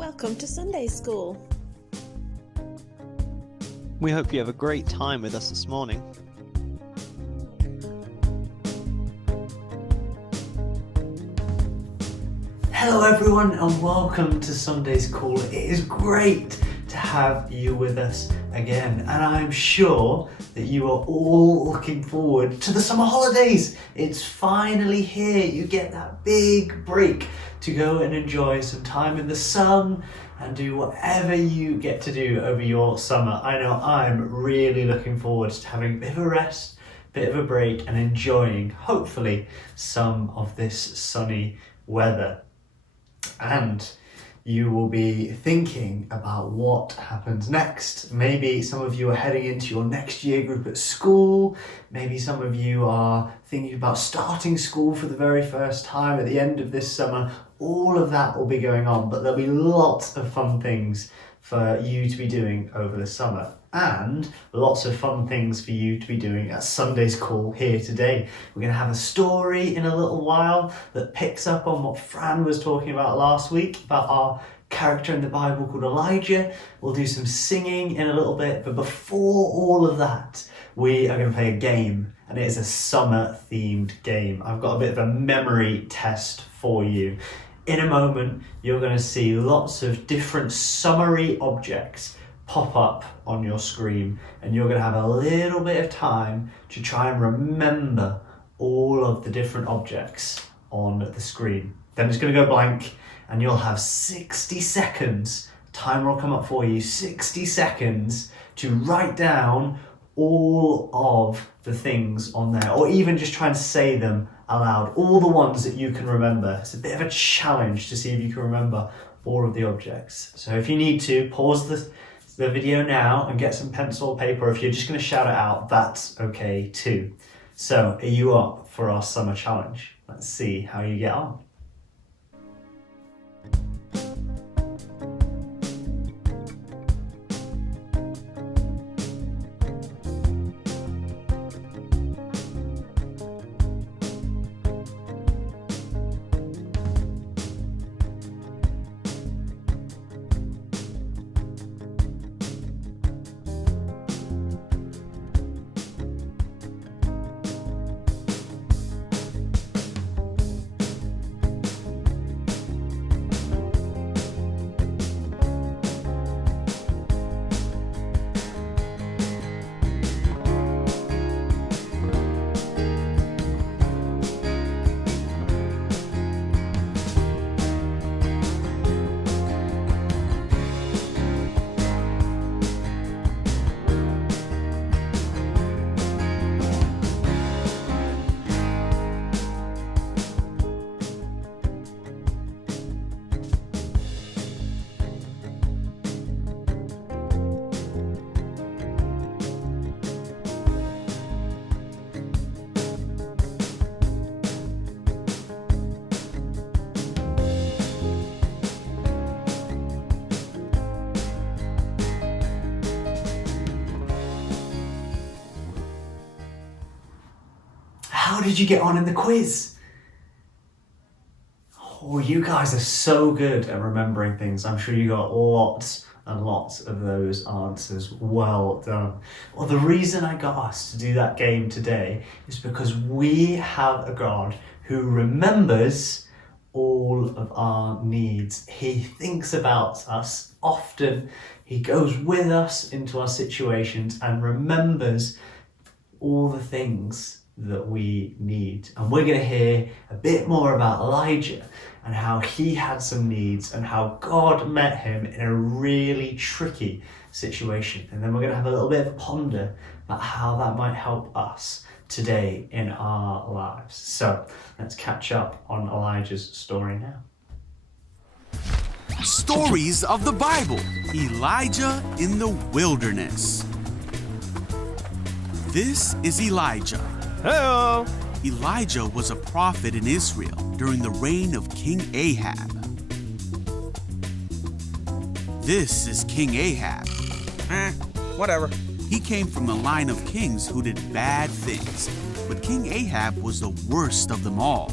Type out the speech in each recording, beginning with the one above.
Welcome to Sunday School. We hope you have a great time with us this morning. Hello everyone and welcome to Sunday School. It is great to have you with us again, and I'm sure that you are all looking forward to the summer holidays. It's finally here. You get that big break to go and enjoy some time in the sun and do whatever you get to do over your summer. I know I'm really looking forward to having a bit of a rest, bit of a break, and enjoying, hopefully, some of this sunny weather. And you will be thinking about what happens next. Maybe some of you are heading into your next year group at school. Maybe some of you are thinking about starting school for the very first time at the end of this summer. All of that will be going on, but there'll be lots of fun things for you to be doing over the summer, and lots of fun things for you to be doing at Sunday School here today. We're going to have a story in a little while that picks up on what Fran was talking about last week, about our character in the Bible called Elijah. We'll do some singing in a little bit, but before all of that, we are going to play a game, and it is a summer themed game. I've got a bit of a memory test for you. In a moment, you're going to see lots of different summery objects pop up on your screen, and you're going to have a little bit of time to try and remember all of the different objects on the screen. Then it's going to go blank, and you'll have 60 seconds. Timer will come up for you, 60 seconds to write down all of the things on there, or even just try and say them aloud, all the ones that you can remember. It's a bit of a challenge to see if you can remember all of the objects. So if you need to, pause the video now and get some pencil or paper. If you're just going to shout it out, that's okay too. So are you up for our summer challenge? Let's see how you get on. How did you get on in the quiz? Oh, you guys are so good at remembering things. I'm sure you got lots and lots of those answers. Well done. Well, the reason I got us to do that game today is because we have a God who remembers all of our needs. He thinks about us often. He goes with us into our situations and remembers all the things that we need. And we're going to hear a bit more about Elijah and how he had some needs and how God met him in a really tricky situation. And then we're going to have a little bit of a ponder about how that might help us today in our lives. So let's catch up on Elijah's story now. Stories of the Bible. Elijah in the wilderness. This is Elijah. Hello. Elijah was a prophet in Israel during the reign of King Ahab. This is King Ahab. Whatever. He came from the line of kings who did bad things, but King Ahab was the worst of them all.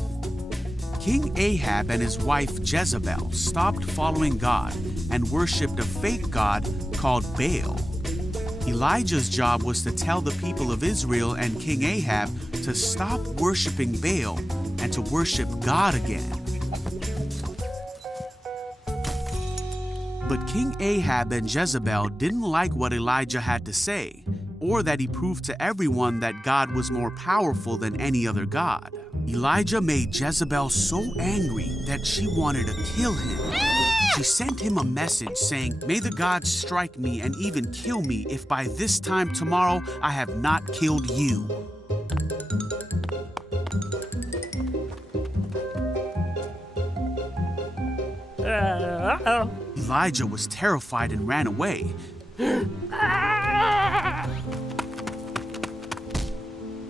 King Ahab and his wife Jezebel stopped following God and worshipped a fake god called Baal. Elijah's job was to tell the people of Israel and King Ahab to stop worshiping Baal and to worship God again. But King Ahab and Jezebel didn't like what Elijah had to say, or that he proved to everyone that God was more powerful than any other god. Elijah made Jezebel so angry that she wanted to kill him. She sent him a message saying, "May the gods strike me and even kill me if by this time tomorrow I have not killed you." Elijah was terrified and ran away.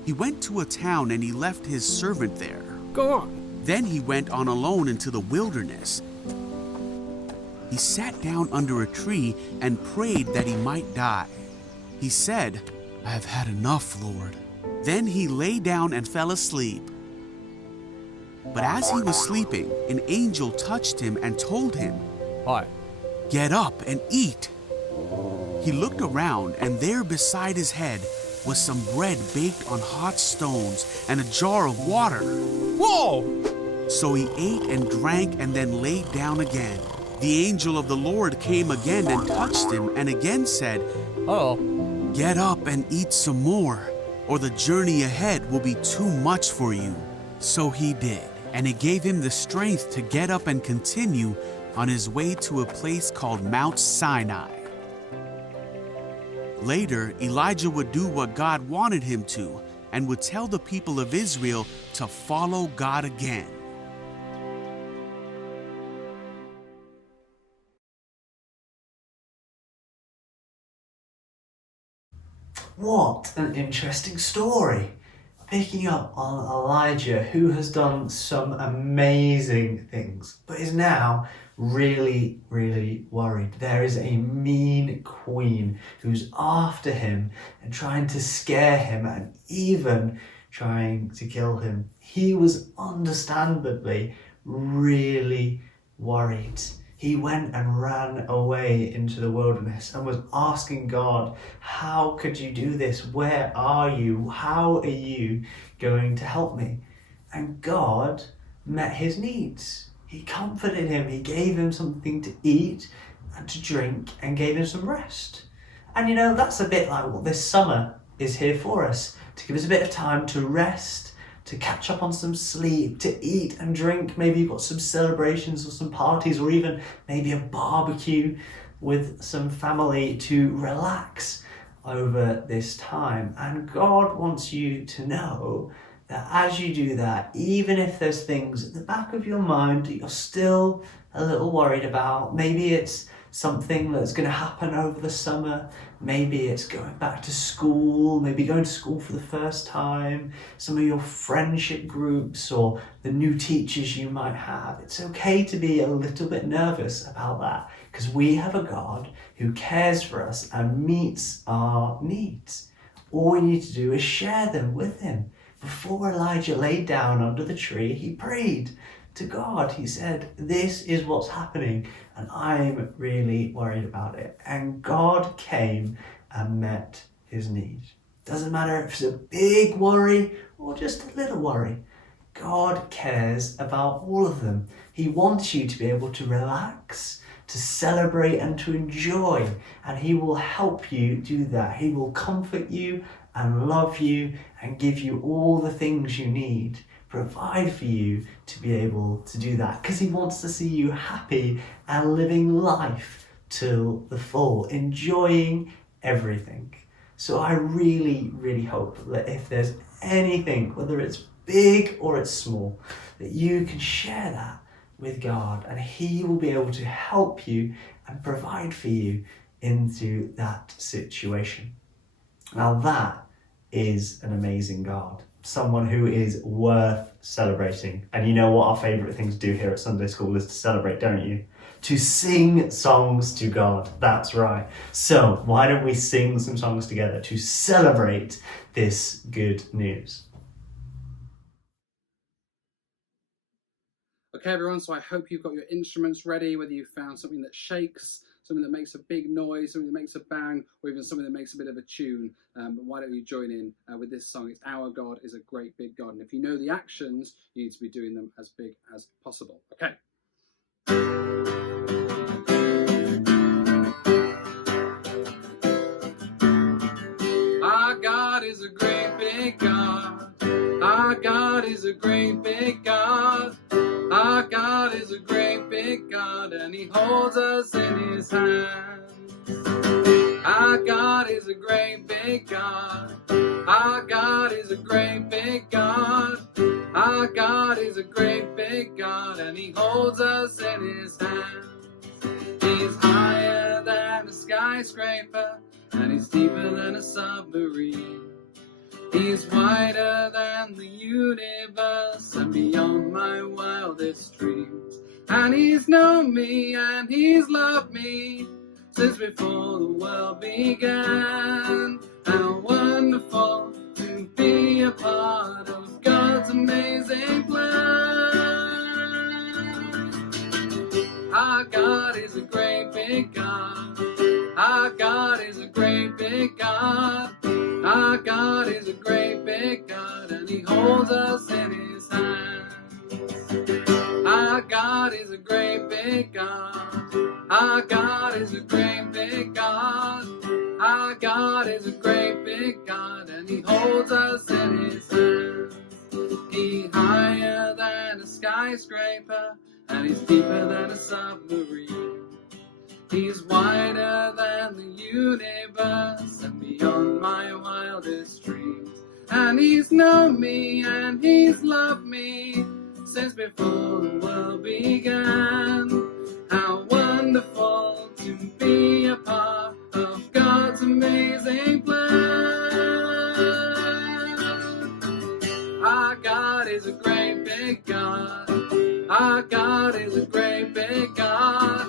He went to a town and he left his servant there. Go on. Then he went on alone into the wilderness. He sat down under a tree and prayed that he might die. He said, "I have had enough, Lord." Then he lay down and fell asleep. But as he was sleeping, an angel touched him and told him, Hi. "Get up and eat." He looked around, and there beside his head was some bread baked on hot stones and a jar of water. Whoa! So he ate and drank and then laid down again. The angel of the Lord came again and touched him and again said, Oh. "Get up and eat some more, or the journey ahead will be too much for you." So he did, and it gave him the strength to get up and continue on his way to a place called Mount Sinai. Later, Elijah would do what God wanted him to and would tell the people of Israel to follow God again. What an interesting story. Picking up on Elijah, who has done some amazing things, but is now really, really worried. There is a mean queen who's after him and trying to scare him and even trying to kill him. He was understandably really worried. He went and ran away into the wilderness and was asking God, "How could you do this? Where are you? How are you going to help me?" And God met his needs. He comforted him. He gave him something to eat and to drink and gave him some rest. And you know, that's a bit like what this summer is here for us, to give us a bit of time to rest, to catch up on some sleep, to eat and drink. Maybe you've got some celebrations or some parties or even maybe a barbecue with some family to relax over this time. And God wants you to know that as you do that, even if there's things at the back of your mind that you're still a little worried about, maybe it's something that's going to happen over the summer, maybe it's going back to school, maybe going to school for the first time, some of your friendship groups or the new teachers you might have. It's okay to be a little bit nervous about that, because we have a God who cares for us and meets our needs. All we need to do is share them with him. Before Elijah laid down under the tree, he prayed to God. He said, "This is what's happening and I'm really worried about it." And God came and met his need. Doesn't matter if it's a big worry or just a little worry. God cares about all of them. He wants you to be able to relax, to celebrate and to enjoy, and he will help you do that. He will comfort you and love you and give you all the things you need, provide for you to be able to do that, because he wants to see you happy and living life till the full, enjoying everything. So I really, really hope that if there's anything, whether it's big or it's small, that you can share that with God and he will be able to help you and provide for you into that situation. Now that is an amazing God, someone who is worth celebrating. And you know what our favourite thing to do here at Sunday School is to celebrate, don't you? To sing songs to God, that's right. So why don't we sing some songs together to celebrate this good news? Okay, everyone, so I hope you've got your instruments ready, whether you found something that shakes, something that makes a big noise, something that makes a bang, or even something that makes a bit of a tune. But why don't you join in with this song? It's Our God is a Great Big God. And if you know the actions, you need to be doing them as big as possible. Okay. Our God is a great big God. Our God is a great big God. Our God is a great big God, and He holds us in His hands. Our God is a great big God. Our God is a great big God. Our God is a great big God, and He holds us in His hands. He's higher than a skyscraper, and He's deeper than a submarine. He's wider than the universe and beyond my wildest dreams. And He's known me and He's loved me since before the world began. How wonderful to be a part of God's amazing plan. Our God is a great big God. Our God is a great big God. Our God is a great big God, and He holds us in His hands. Our God is a great big God. Our God is a great big God. Our God is a great big God, and He holds us in His hands. He's higher than a skyscraper, and He's deeper than a submarine. He's wider than the universe and beyond my wildest dreams. And He's known me and He's loved me since before the world began. How wonderful to be a part of God's amazing plan. Our God is a great big God. Our God is a great big God.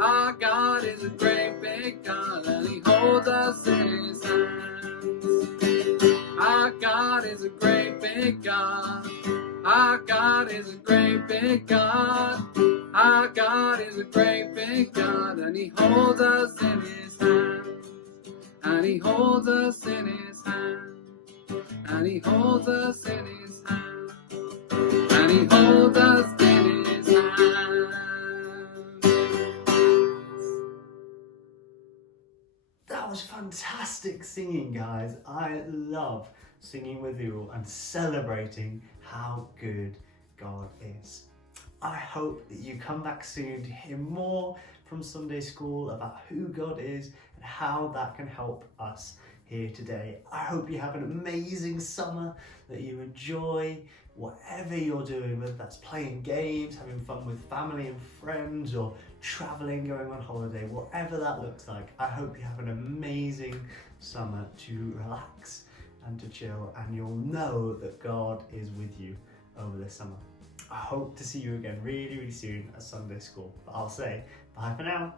Our God is a great big God, and He holds us in His hands. Our God is a great big God. Our God is a great big God. Our God is a great big God, and He holds us in His hands. And He holds us in His hands. And He holds us in His hands. And He holds us in His hands. That was fantastic singing, guys. I love singing with you and celebrating how good God is. I hope that you come back soon to hear more from Sunday School about who God is and how that can help us here today. I hope you have an amazing summer, that you enjoy whatever you're doing, whether that's playing games, having fun with family and friends, or traveling, going on holiday, whatever that looks like. I hope you have an amazing summer to relax and to chill, and you'll know that God is with you over this summer. I hope to see you again really, really soon at Sunday School. But I'll say bye for now.